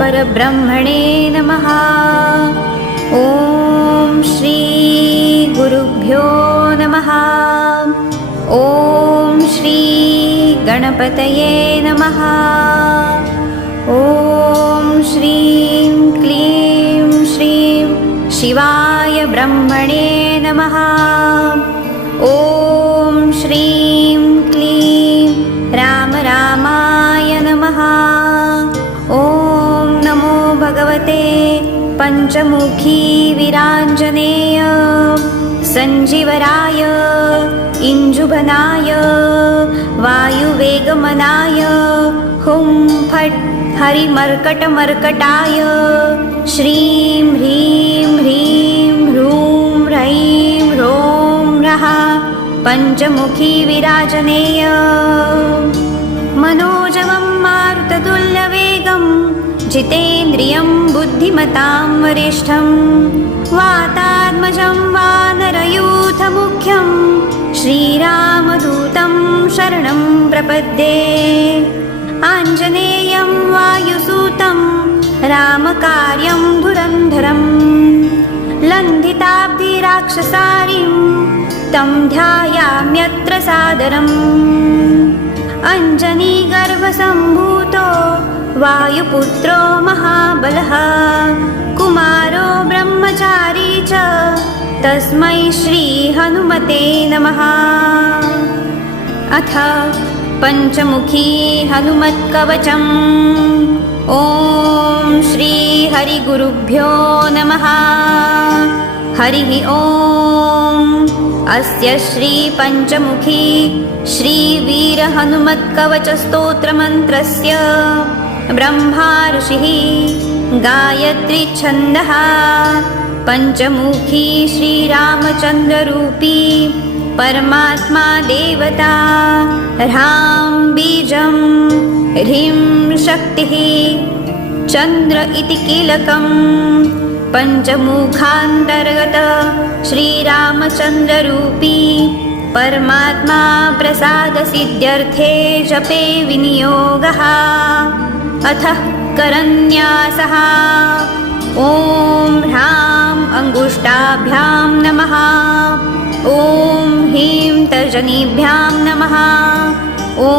परब्रह्मणे नमः। ॐ श्री गुरुभ्यो नमः। ॐ श्री गणपतये नमः। ॐ श्रीं क्लीं श्रीं शिवाय ब्रह्मणे नमः। ॐ श्रीं क्लीं रामाय नमः। ॐ नमो भगवते पञ्चमुखी वीराञ्जनेय सञ्जीवराय इञ्जुभनाय वायुवेगमनाय हुं फट् हरिमर्कटमर्कटाय श्रीं ह्रीं ह्रीं ह्रूं ह्रैं ह्रौं ह्रः पञ्चमुखी वीराञ्जनेय मनोजवं मारुततुल्यवेगं जितेन्द्रियं बुद्धिमतां वरिष्ठं वातात्मजं वानरयूथमुख्यं श्रीरामदूतं शरणं प्रपद्ये। आञ्जनेयं वायुसूतं रामकार्यं धुरन्धरं लन्धिताब्धिराक्षसारिं तं ध्यायाम्यत्र सादरम्। अञ्जनीगर्भसम्भूतो वायुपुत्रो महाबलः कुमारो ब्रह्मचारी च तस्मै श्रीहनुमते नमः। अथ पञ्चमुखी हनुमत्कवचम्। ॐ श्रीहरिगुरुभ्यो नमः। हरिः ॐ। अस्य श्रीपञ्चमुखी श्रीवीरहनुमत्कवचस्तोत्रमन्त्रस्य ब्रह्मा ऋषिः गायत्रीछन्दः पञ्चमुखी श्रीरामचन्द्ररूपी परमात्मा देवता ह्रां बीजं ह्रीं शक्तिः चन्द्र इति कीलकम् पञ्चमुखान्तर्गत श्रीरामचन्द्ररूपी परमात्मा प्रसादसिद्ध्यर्थे जपे विनियोगः। अथ करन्यासः। ॐ ह्रां अङ्गुष्ठाभ्यां नमः। ॐ ह्रीं तर्जनीभ्यां नमः। ॐ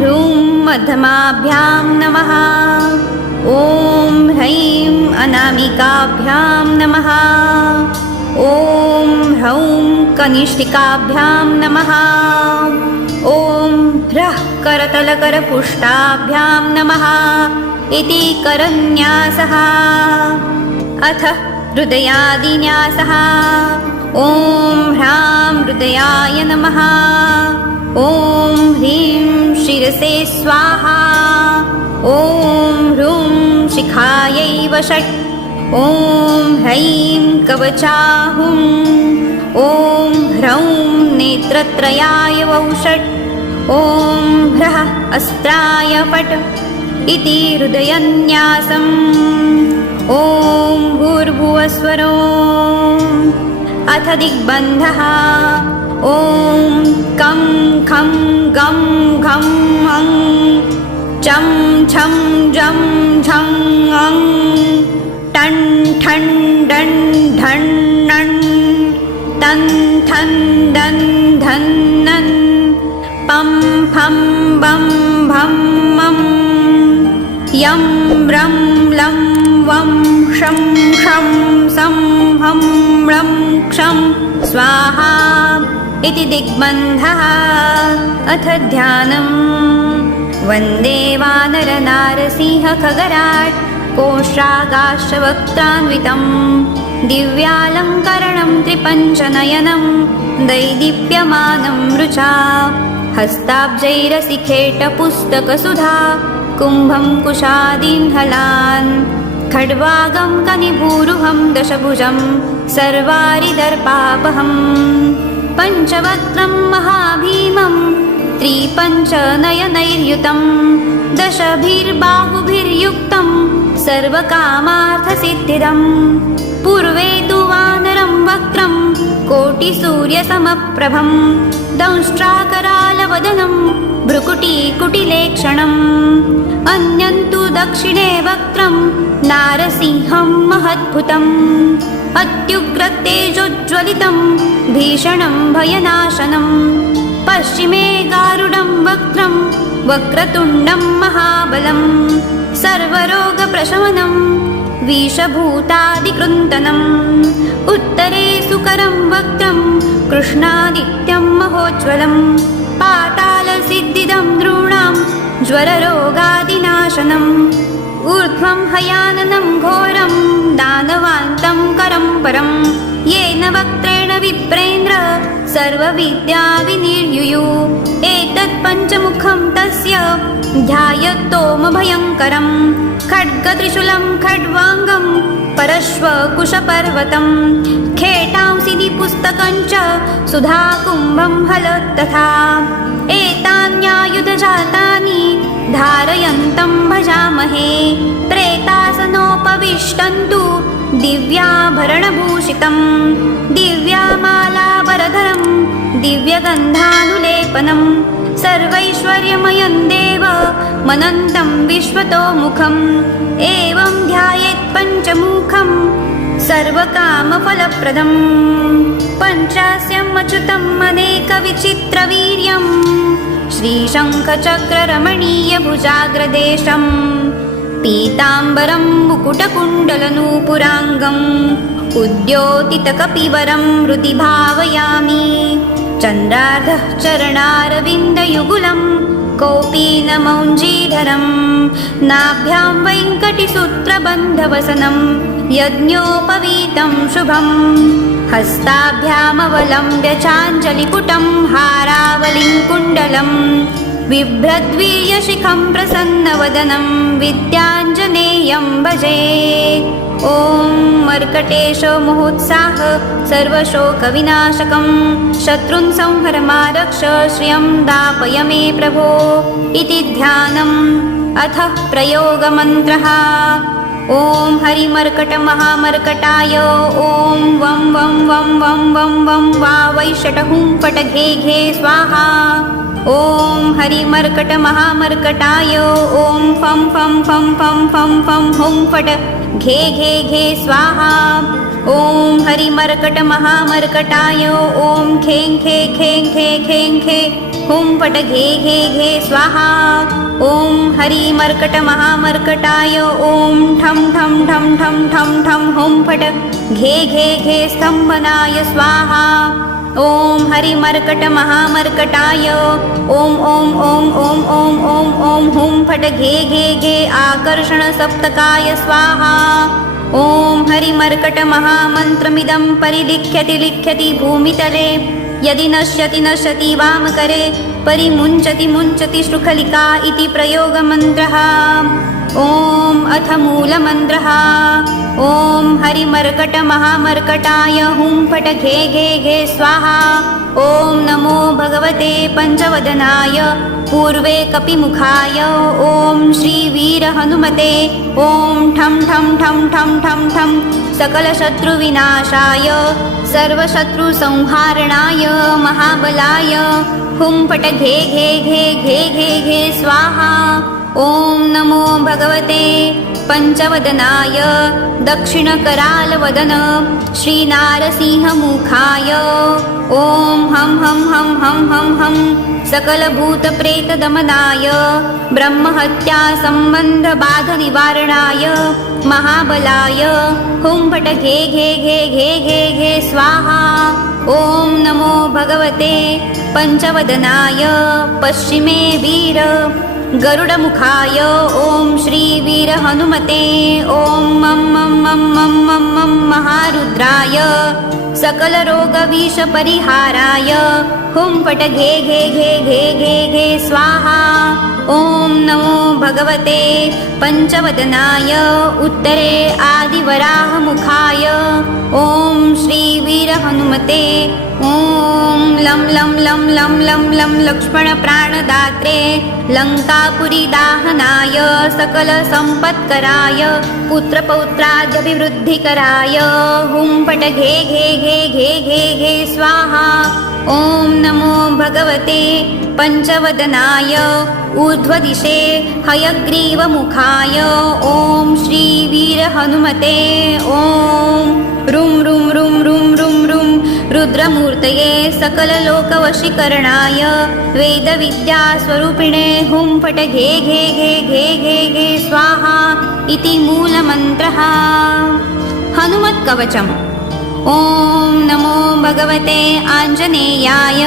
ह्रूं मध्यमाभ्यां नमः। ॐ ह्रैं अनामिकाभ्यां नमः। ॐ ह्रौं कनिष्ठिकाभ्यां नमः। ॐ ह्रः करतलकरपुष्टाभ्यां नमः इति करन्यासः। अथ हृदयादिन्यासः। ॐ ह्रां हृदयाय नमः। ॐ ह्रीं शिरसे स्वाहा। ॐ ह्रूं शिखायै वषट्। ॐ ह्रैं कवचाहुं। ॐ ह्रौं नेत्रत्रयाय वौषट्। ॐ ह्रः अस्त्राय फट् इति हृदयन्यासम्। ॐ भूर्भुवस्वरो। अथ दिग्बन्धः। ॐ कं खं गं घं ङं चं छं जं झं ङं टं ठं डं ढं णं तं थं दं धं नं पं फं बं भं मं यं रं लं वं शं शं सं हं रं क्षं स्वाहा इति दिग्बन्धः। अथ ध्यानम्। वन्दे वानरनारसिंहखगराट् कोष्ट्रागाश्चवक्त्रान्वितं दिव्यालङ्करणं त्रिपञ्चनयनं दैदीप्यमानं रुचा हस्ताब्जैरसिखेटपुस्तकसुधा कुम्भं कुशादीन्हलान् खड्वागं कनिभूरुहं दशभुजं सर्वारिदर्पापहम् पञ्चवक्त्रं महाभीमं त्रिपञ्चनयनैर्युतं दशभिर्बाहुभिर्युक्तं सर्वकामार्थसिद्धिदं पूर्वे तु वानरं वक्त्रं कोटिसूर्यसमप्रभं दंष्ट्राकरालवदनं भ्रुकुटीकुटिलेक्षणम् अन्यं तु दक्षिणे वक्त्रं नारसिंहं महद्भुतम् अत्युग्रतेजोज्ज्वलितं भीषणं भयनाशनं पश्चिमे गारुडं वक्त्रं वक्रतुण्डं महाबलं सर्वरोगप्रशमनं विषभूतादिकृन्तनम् उत्तरे सुकरं वक्त्रं कृष्णादित्यं महोज्ज्वलं पातालसिद्धिदं नॄणां ज्वररोगादिनाशनम् ऊर्ध्वं हयाननं घोरं दानवान्तं करं परं येन वक्त्रेण विप्रेन्द्र सर्वविद्याविनिर्युयु एतत् पञ्चमुखं तस्य ध्यायतोमभयङ्करं खड्गत्रिशूलं खड्वाङ्गं परश्वकुशपर्वतं खेटांसि पुस्तकं च सुधाकुम्भं हलत्तथा एतान्यायुधजातानि धारयन्तं भजामहे प्रेतासनोपविष्टन्तु दिव्याभरणभूषितं दिव्यामालावरधरं दिव्यगन्धानुलेपनं सर्वैश्वर्यमयं देवमनन्तं विश्वतोमुखम् एवं ध्यायेत् पञ्चमुखं सर्वकामफलप्रदं पञ्चास्यम् अच्युतम् अनेकविचित्रवीर्यं श्रीशङ्खचक्ररमणीयभुजाग्रदेशं पीताम्बरं मुकुटकुण्डलनूपुराङ्गम् उद्योतितकपिवरं हृदि भावयामि चन्द्रार्धः चरणारविन्दयुगुलं कौपीनमौञ्जीधरं नाभ्यां वेङ्कटिसूत्रबन्धवसनं यज्ञोपवीतं शुभम् हस्ताभ्यामवलम्ब्य चाञ्जलिपुटं हारावलिं कुण्डलं बिभ्रद्वीर्यशिखं प्रसन्नवदनं विद्याञ्जनेयं भजे ॐ मर्कटेश मुहुत्साह सर्वशोकविनाशकं शत्रुन् संहर मारक्ष श्रियं दापय मे प्रभो इति ध्यानम् अथ प्रयोगमन्त्रः ॐ हरिमर्कटमहामर्कटाय ॐ वं वं वं वं वं वं वा वैषटहुं पट घे घे स्वाहा ॐ हरिमर्कटमहामर्कटाय ॐ फं फं फं फं फं फं हुं फट घे घे घे स्वाहा ॐ हरिमर्कटमहामर्कटाय ॐ खें खे खें खे खें खे हुं फट घे घे घे स्वाहा ॐ हरिमर्कटमहामर्कटाय ॐ ठं ठं ठं ठं ठं ठं हुं फट घे घे घे स्तम्भनाय स्वाहा ॐ हरिमर्कटमहामर्कटाय ॐ ॐ ॐ ॐ ॐ ॐ ॐ हुं फट घे घे घे आकर्षणसप्तकाय स्वाहा ॐ हरिमर्कटमहामन्त्रमिदं परिलिख्यति लिख्यति भूमितले यदि नश्यति नश्यति वामकरे परिमुञ्चति मुञ्चति श्रुखलिका इति प्रयोगमन्त्रः ॐ अथ मूलमन्त्रः ॐ हरिमर्कटमहामर्कटाय हुं फट घे घे घे स्वाहा ॐ नमो भगवते पञ्चवदनाय पूर्वे कपिमुखाय ॐ श्रीवीरहनुमते ॐ ठं ठं ठं ठं ठं ठं सकलशत्रुविनाशाय सर्वशत्रुसंहारणाय महाबलाय हुं फट घे घे घे घे घे घे स्वाहा ॐ नमो भगवते पञ्चवदनाय दक्षिणकरालवदन श्रीनारसिंहमुखाय ॐ हं हं हं हं हं हं सकलभूतप्रेतदमनाय ब्रह्महत्यासम्बन्धबाधनिवारणाय महाबलाय हुं फट घे घे घे घे घे घे स्वाहा ॐ नमो भगवते पञ्चवदनाय पश्चिमे वीर गरुडमुखाय ॐ श्रीवीरहनुमते ॐ मं मं मं मं मं मं महारुद्राय सकलरोगविषपरिहाराय हुं फट घे घे घे घे घे घे स्वाहा। ॐ नमो भगवते पञ्चवदनाय उत्तरे आदिवराहमुखाय ॐ श्रीवीरहनुमते ॐ लं लं लं लं लं लं लक्ष्मणप्राणदात्रे लङ्कापुरीदाहनाय सकलसम्पत्कराय पुत्रपौत्राद्यभिवृद्धिकराय हुं फट घे घे घे घे घे घे स्वाहा। ॐ नमो भगवते पञ्चवदनाय ऊर्ध्वदिशे हयग्रीवमुखाय ॐ श्रीवीरहनुमते ॐ रुं रुं रुं रुं रुं रुं रुद्रमूर्तये सकललोकवशीकरणाय वेदविद्यास्वरूपिणे हुं फट घे घे घे घे घे घे स्वाहा इति मूलमन्त्रः। हनुमत्कवचम्। ॐ नमो भगवते आञ्जनेयाय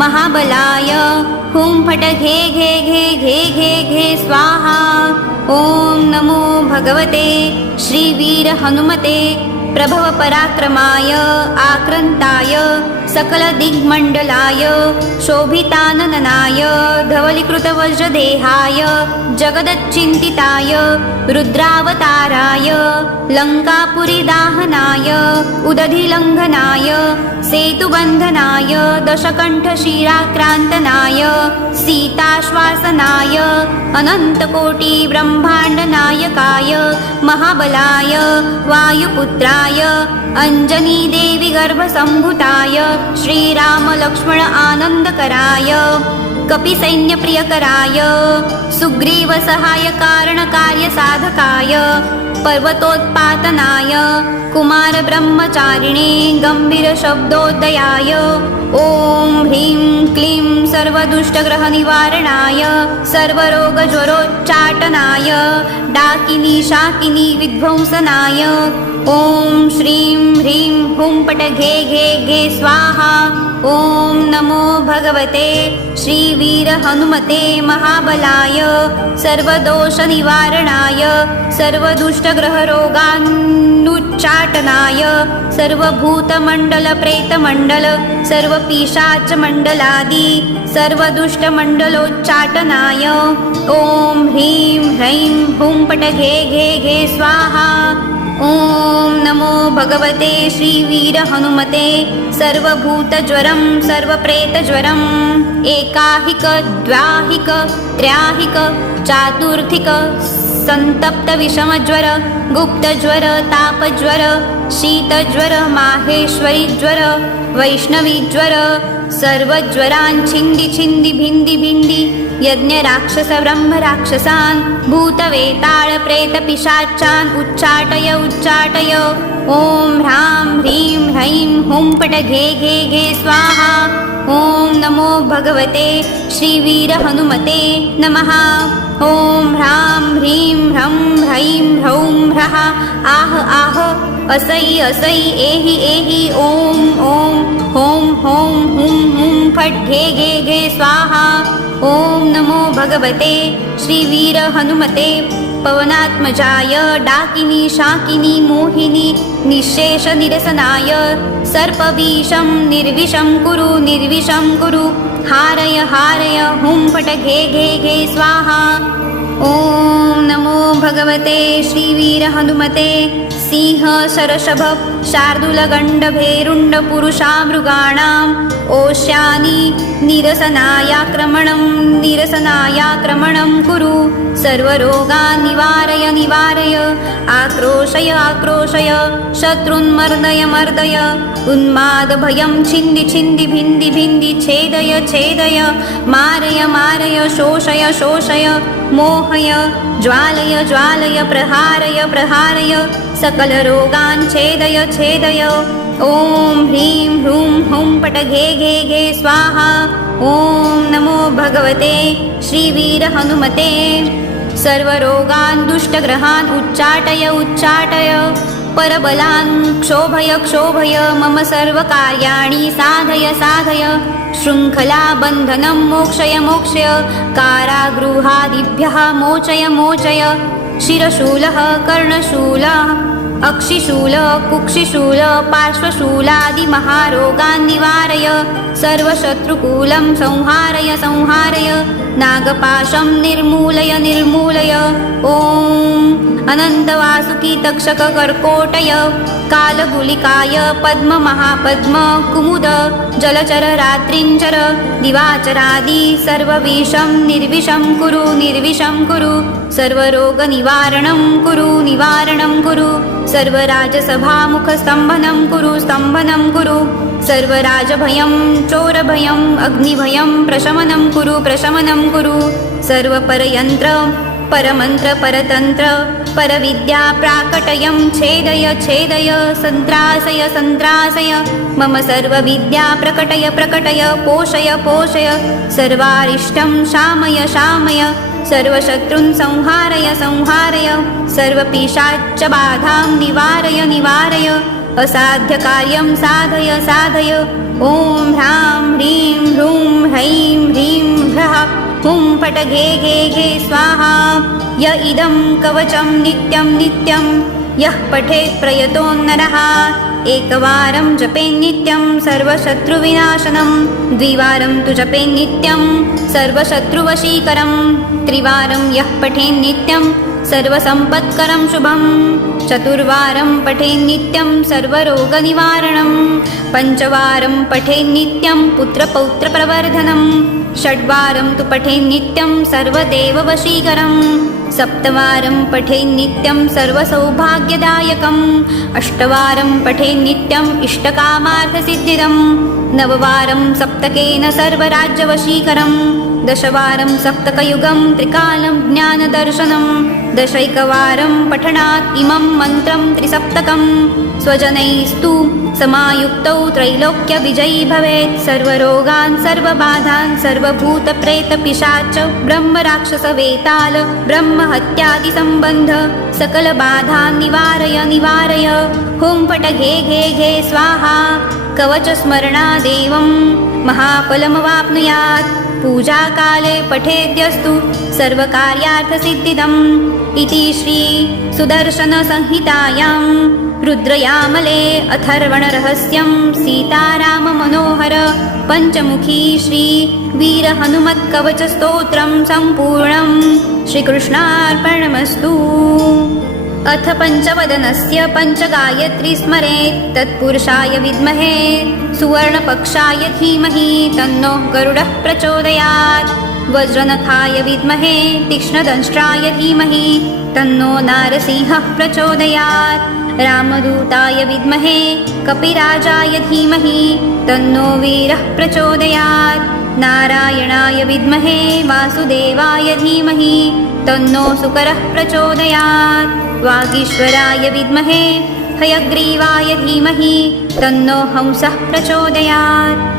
महाबलाय हुं फट घे घे घे घे घे घे स्वाहा। ॐ नमो भगवते श्रीवीरहनुमते प्रभवपराक्रमाय आक्रान्ताय सकलदिग्मण्डलाय शोभितानननाय धवलीकृतवज्रदेहाय जगदच्चिन्तिताय रुद्रावताराय लङ्कापुरीदाहनाय उदधिलङ्घनाय सेतुबन्धनाय दशकण्ठशिराक्रान्तनाय सीताश्वासनाय अनन्तकोटिब्रह्माण्डनायकाय महाबलाय वायुपुत्राय अञ्जनीदेवीगर्भसम्भूताय श्रीरामलक्ष्मण आनन्दकराय कपिसैन्यप्रियकराय सुग्रीवसहायकारणकार्यसाधकाय पर्वतोत्पातनाय कुमारब्रह्मचारिणे गम्भीरशब्दोदयाय ॐ ह्रीं क्लीं सर्वदुष्टग्रहनिवारणाय सर्वरोगज्वरोच्चाटनाय डाकिनी शाकिनी विध्वंसनाय ॐ श्रीं ह्रीं हुं फट घे घे घे स्वाहा। ॐ नमो भगवते श्रीवीरहनुमते महाबलाय सर्वदोषनिवारणाय सर्वदुष्टग्रहरोगानुच्चाटनाय सर्वभूतमण्डलप्रेतमण्डल सर्वपिशाचमण्डलादि सर्वदुष्टमण्डलोच्चाटनाय ॐ ह्रीं ह्रैं हुं फट घे घे घे स्वाहा। ॐ नमो भगवते श्रीवीरहनुमते सर्वभूतज्वरं सर्वप्रेतज्वरम् एकाहिक द्वाहिक त्र्याहिक चातुर्थिक सन्तप्तविषमज्वर गुप्तज्वर तापज्वर शीतज्वर माहेश्वरीज्वर वैष्णवीज्वर सर्वज्वरान् छिन्दि छिन्दि भिन्दि भिन्दि यज्ञराक्षसब्रह्मराक्षसान् भूतवेताळप्रेतपिशाचान् उच्चाटय उच्चाटय। ॐ ह्रां ह्रीं ह्रैं हुं फट घे घे घे स्वाहा। ॐ नमो भगवते श्रीवीरहनुमते नमः। ॐ ह्रां ह्रीं ह्रं ह्रैं ह्रौं ह्रः आह आह असै असै एहि एहि ॐ ॐ हों हों हुं हुं फट घे घे घे स्वाहा। ॐ नमो भगवते श्रीवीरहनुमते पवनात्मजाय डाकिनी शाकिनी मोहिनी निःशेषनिरसनाय सर्पविषं निर्विषं कुरु निर्विषं कुरु हारय हारय हुं फट घे घे घे स्वाहा। ॐ नमो भगवते श्रीवीरहनुमते सिंह शरशभ शार्दूलगण्डभेरुण्डपुरुषामृगाणाम् ओष्यानि निरसनायाक्रमणं कुरु सर्वरोगान् निवारय निवारय आक्रोशय आक्रोशय शत्रुन्मर्दय मर्दय उन्मादभयं छिन्दि छिन्दि भिन्दि भिन्दि छेदय छेदय मारय मारय शोषय शोषय मोहय ज्वालय ज्वालय प्रहारय प्रहारय सकलरोगान् छेदय छेदय। ॐ ह्रीं ह्रूं हुं फट घे घे घे स्वाहा। ॐ नमो भगवते श्रीवीरहनुमते सर्वरोगान् दुष्टग्रहान् उच्चाटय उच्चाटय परबलान् क्षोभय क्षोभय मम सर्वकार्याणि साधय साधय शृङ्खलाबन्धनं मोक्षय मोक्षय कारागृहादिभ्यः मोचय मोचय शिरशूलः कर्णशूलः अक्षिशूल कुक्षिशूल पार्श्वशूलादिमहारोगान् निवारय सर्वशत्रुकूलं संहारय संहारय नागपाशं निर्मूलय निर्मूलय ॐ अनन्तवासुकी तक्षक कर्कोटय कालगुलिकाय पद्ममहापद्म कुमुद जलचर रात्रिञ्चर दिवाचरादि सर्वविषं निर्विषं कुरु निर्विषं कुरु सर्वरोगनिवारणं कुरु निवारणं कुरु सर्वराजसभामुखस्तम्भनं कुरु स्तम्भनं कुरु सर्वराजभयं चोरभयं अग्निभयं प्रशमनं कुरु प्रशमनं कुरु सर्वपरयन्त्र परमन्त्र परतन्त्र परविद्या प्राकटयं छेदय छेदय सन्त्रासय सन्त्रासय मम सर्वविद्या प्रकटय प्रकटय पोषय पोषय सर्वारिष्टं शामय शामय सर्वशत्रुन् संहारय संहारय सर्वपिशाच्चबाधां निवारय निवारय असाध्यकार्यं साधय साधय ॐ ह्रां ह्रीं ह्रूं ह्रैं ह्रीं ह्रः हुं फट घे घे घे स्वाहा य इदं कवचं नित्यं नित्यं यः पठेत् प्रयतो नरः एकवारं जपेन्नित्यं सर्वशत्रुविनाशनं द्विवारं तु जपेन्नित्यं सर्वशत्रुवशीकरं त्रिवारं यः पठेन्नित्यं सर्वसम्पत्करं शुभं चतुर्वारं पठेन्नित्यं सर्वरोगनिवारणं पञ्चवारं पठेन्नित्यं पुत्रपौत्रप्रवर्धनं षड्वारं तु पठेन्नित्यं सर्वदेववशीकरं सप्तवारं पठेन्नित्यं सर्वसौभाग्यदायकम् अष्टवारं पठेन्नित्यम् इष्टकामार्थसिद्धिदं नववारं सप्तकेन सर्वराज्यवशीकरं दशवारं सप्तकयुगं त्रिकालं ज्ञानदर्शनं दशैकवारं पठनात् इमं मन्त्रं त्रिसप्तकं स्वजनैस्तु समायुक्तौ त्रैलोक्यविजयी भवेत् सर्वरोगान् सर्वबाधान् सर्वभूतप्रेतपिशाच ब्रह्मराक्षसवेताल ब्रह्महत्यादिसम्बन्ध सकलबाधान् निवारय निवारय हुं फट घे घे घे स्वाहा कवचस्मरणादेवं महाफलमवाप्नुयात् पूजाकाले पठेद्यस्तु सर्वकार्यार्थसिद्धिदम् इति श्री सुदर्शनसंहितायां रुद्रयामले अथर्वणरहस्यं सीताराममनोहर पञ्चमुखी श्री वीरहनुमत्कवचस्तोत्रं सम्पूर्णं श्रीकृष्णार्पणमस्तु। अथ पञ्चवदनस्य पञ्चगायत्री स्मरेत् तत्पुरुषाय विद्महे सुवर्णपक्षाय धीमहि तन्नो गरुडः प्रचोदयात् वज्रनखाय विद्महे तीक्ष्णदंष्ट्राय धीमहि तन्नो नारसिंहः प्रचोदयात् रामदूताय विद्महे कपिराजाय धीमहि तन्नो वीरः प्रचोदयात् नारायणाय विद्महे वासुदेवाय धीमहि तन्नो सुकरः प्रचोदयात् वागीश्वराय विद्महे हयग्रीवाय धीमहि तन्नो हंसः प्रचोदयात्